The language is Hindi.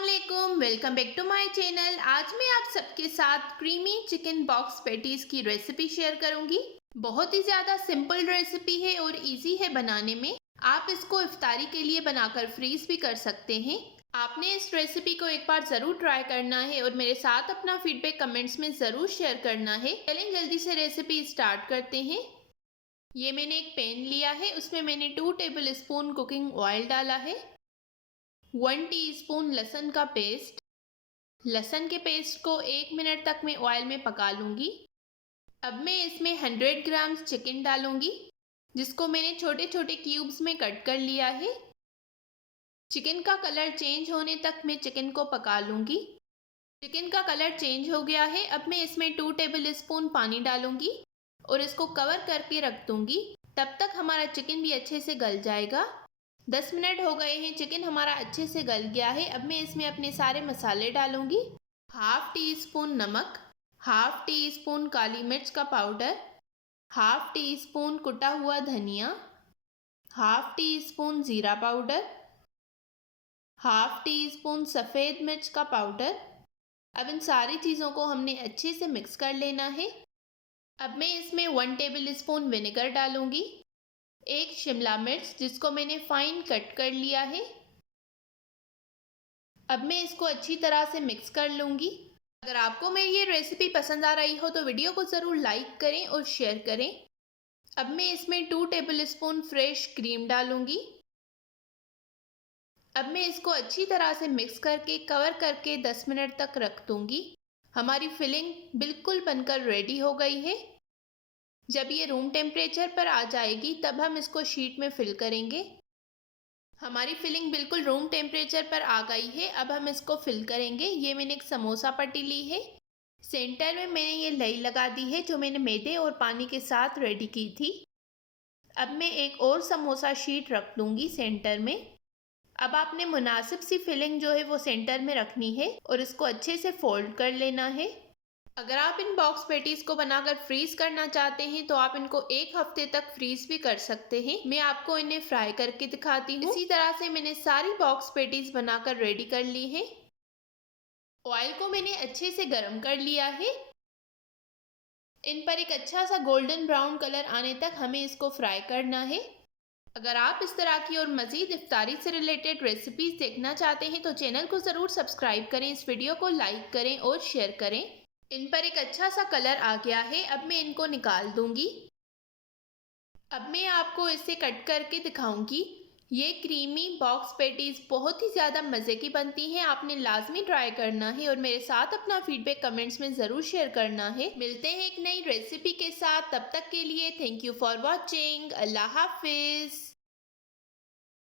अस्सलाम welcome back to my channel. आज मैं आप सबके साथ क्रीमी चिकन बॉक्स पैटीज की रेसिपी शेयर करूंगी। बहुत ही ज़्यादा सिंपल रेसिपी है और इजी है बनाने में। आप इसको इफ्तारी के लिए बनाकर फ्रीज भी कर सकते हैं। आपने इस रेसिपी को एक बार ज़रूर ट्राई करना है और मेरे साथ अपना फीडबैक कमेंट्स में ज़रूर शेयर करना है। चलें जल्दी से रेसिपी स्टार्ट करते हैं। ये मैंने एक पैन लिया है, उसमें मैंने 2 टेबल स्पून कुकिंग ऑयल डाला है। 1 टीस्पून लहसुन का पेस्ट। लहसुन के पेस्ट को 1 मिनट तक मैं ऑयल में पका लूँगी। अब मैं इसमें 100 ग्राम चिकन डालूँगी, जिसको मैंने छोटे छोटे क्यूब्स में कट कर लिया है। चिकन का कलर चेंज होने तक मैं चिकन को पका लूँगी। चिकन का कलर चेंज हो गया है। अब मैं इसमें 2 टेबल स्पून पानी डालूँगी और इसको कवर करके रख दूँगी। तब तक हमारा चिकन भी अच्छे से गल जाएगा। 10 मिनट हो गए हैं, चिकन हमारा अच्छे से गल गया है। अब मैं इसमें अपने सारे मसाले डालूंगी। हाफ टी स्पून नमक, हाफ टी स्पून काली मिर्च का पाउडर, हाफ टी स्पून कुटा हुआ धनिया, हाफ टी स्पून ज़ीरा पाउडर, हाफ टी स्पून सफ़ेद मिर्च का पाउडर। अब इन सारी चीज़ों को हमने अच्छे से मिक्स कर लेना है। अब मैं इसमें 1 टेबल स्पून विनेगर डालूंगी। 1 शिमला मिर्च जिसको मैंने फाइन कट कर लिया है। अब मैं इसको अच्छी तरह से मिक्स कर लूँगी। अगर आपको मेरी ये रेसिपी पसंद आ रही हो तो वीडियो को ज़रूर लाइक करें और शेयर करें। अब मैं इसमें 2 टेबल स्पून फ्रेश क्रीम डालूँगी। अब मैं इसको अच्छी तरह से मिक्स करके कवर करके 10 मिनट तक रख दूँगी। हमारी फिलिंग बिल्कुल बनकर रेडी हो गई है। जब ये रूम टेम्परेचर पर आ जाएगी तब हम इसको शीट में फिल करेंगे। हमारी फिलिंग बिल्कुल रूम टेम्परेचर पर आ गई है। अब हम इसको फिल करेंगे। ये मैंने एक समोसा पट्टी ली है। सेंटर में मैंने ये लई लगा दी है जो मैंने मैदे और पानी के साथ रेडी की थी। अब मैं एक और समोसा शीट रख दूंगी सेंटर में। अब आपने मुनासिब सी फिलिंग जो है वो सेंटर में रखनी है और इसको अच्छे से फोल्ड कर लेना है। अगर आप इन बॉक्स पैटीज को बनाकर फ्रीज करना चाहते हैं तो आप इनको 1 हफ्ते तक फ्रीज भी कर सकते हैं। मैं आपको इन्हें फ्राई करके दिखाती हूँ। इसी तरह से मैंने सारी बॉक्स पैटीज बनाकर रेडी कर ली है। ऑयल को मैंने अच्छे से गर्म कर लिया है। इन पर एक अच्छा सा गोल्डन ब्राउन कलर आने तक हमें इसको फ्राई करना है। अगर आप इस तरह की और मज़ीद इफ्तारी से रिलेटेड रेसिपीज़ देखना चाहते हैं तो चैनल को ज़रूर सब्सक्राइब करें, इस वीडियो को लाइक करें और शेयर करें। इन पर एक अच्छा सा कलर आ गया है। अब मैं इनको निकाल दूंगी। अब मैं आपको इसे कट करके दिखाऊंगी। ये क्रीमी बॉक्स पैटीज बहुत ही ज़्यादा मज़े की बनती हैं। आपने लाजमी ट्राई करना है और मेरे साथ अपना फीडबैक कमेंट्स में ज़रूर शेयर करना है। मिलते हैं एक नई रेसिपी के साथ, तब तक के लिए थैंक यू फॉर वॉचिंग। अल्लाह हाफिज़।